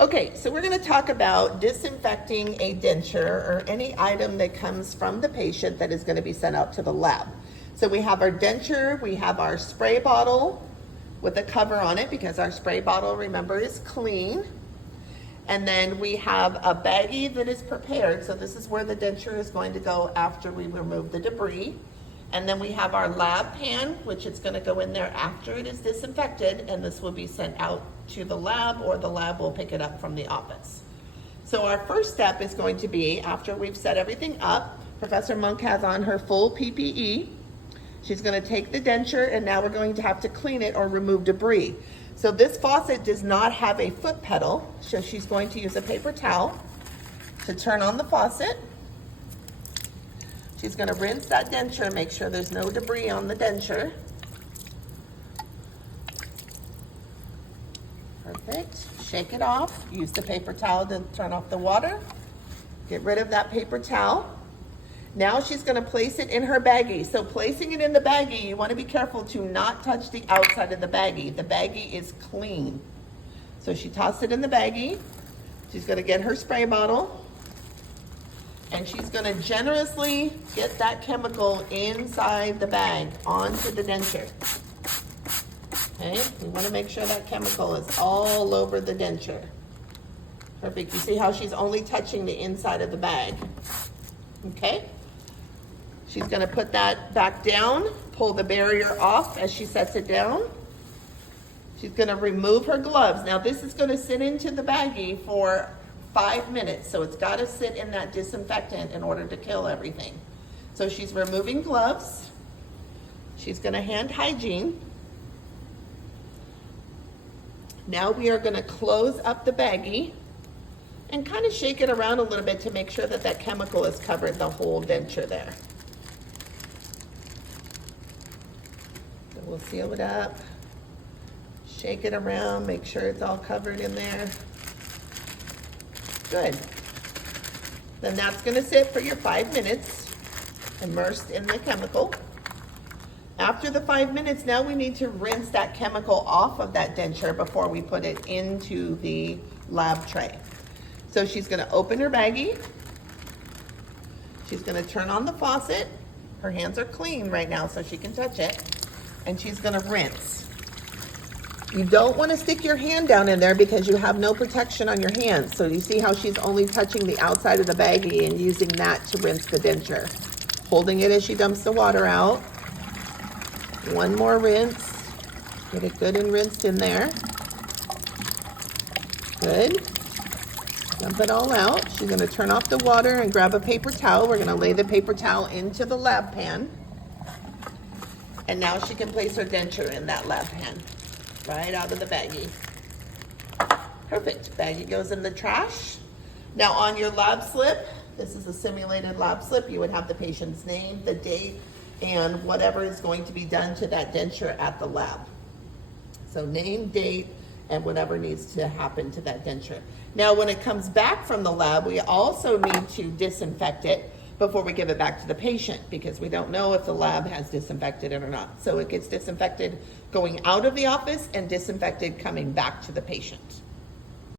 Okay, so we're going to talk about disinfecting a denture or any item that comes from the patient that is going to be sent out to the lab. So we have our denture, we have our spray bottle with a cover on it because our spray bottle, remember, is clean. And then we have a baggie that is prepared. So this is where the denture is going to go after we remove the debris. And then we have our lab pan, which is going to go in there after it is disinfected, and this will be sent out to the lab, or the lab will pick it up from the office. So our first step is going to be, after we've set everything up, Professor Monk has on her full PPE. She's going to take the denture, and now we're going to have to clean it or remove debris. So this faucet does not have a foot pedal, so she's going to use a paper towel to turn on the faucet. She's going to rinse that denture, make sure there's no debris on the denture. Perfect. Shake it off. Use the paper towel to turn off the water. Get rid of that paper towel. Now she's going to place it in her baggie. So placing it in the baggie, you want to be careful to not touch the outside of the baggie. The baggie is clean. So she tossed it in the baggie. She's going to get her spray bottle. And she's going to generously get that chemical inside the bag onto the denture. Okay, we want to make sure that chemical is all over the denture. Perfect. You see how she's only touching the inside of the bag. Okay. She's going to put that back down, pull the barrier off as she sets it down. She's going to remove her gloves. Now this is going to sit into the baggie for 5 minutes, so it's got to sit in that disinfectant in order to kill everything. So she's removing gloves. She's going to hand hygiene. Now we are going to close up the baggie and kind of shake it around a little bit to make sure that that chemical has covered the whole denture there. So we'll seal it up, shake it around, make sure it's all covered in there. Good. Then that's going to sit for your 5 minutes, immersed in the chemical. After the 5 minutes, now we need to rinse that chemical off of that denture before we put it into the lab tray. So she's going to open her baggie. She's going to turn on the faucet. Her hands are clean right now, so she can touch it. And she's going to rinse. You don't want to stick your hand down in there because you have no protection on your hands. So you see how she's only touching the outside of the baggie and using that to rinse the denture. Holding it as she dumps the water out. One more rinse. Get it good and rinsed in there. Good. Dump it all out. She's going to turn off the water and grab a paper towel. We're going to lay the paper towel into the lab pan. And now she can place her denture in that lab pan. Right out of the baggie. Perfect. Baggie goes in the trash. Now on your lab slip, this is a simulated lab slip, you would have the patient's name, the date, and whatever is going to be done to that denture at the lab. So name, date, and whatever needs to happen to that denture. Now when it comes back from the lab, we also need to disinfect it before we give it back to the patient because we don't know if the lab has disinfected it or not. So it gets disinfected going out of the office and disinfected coming back to the patient.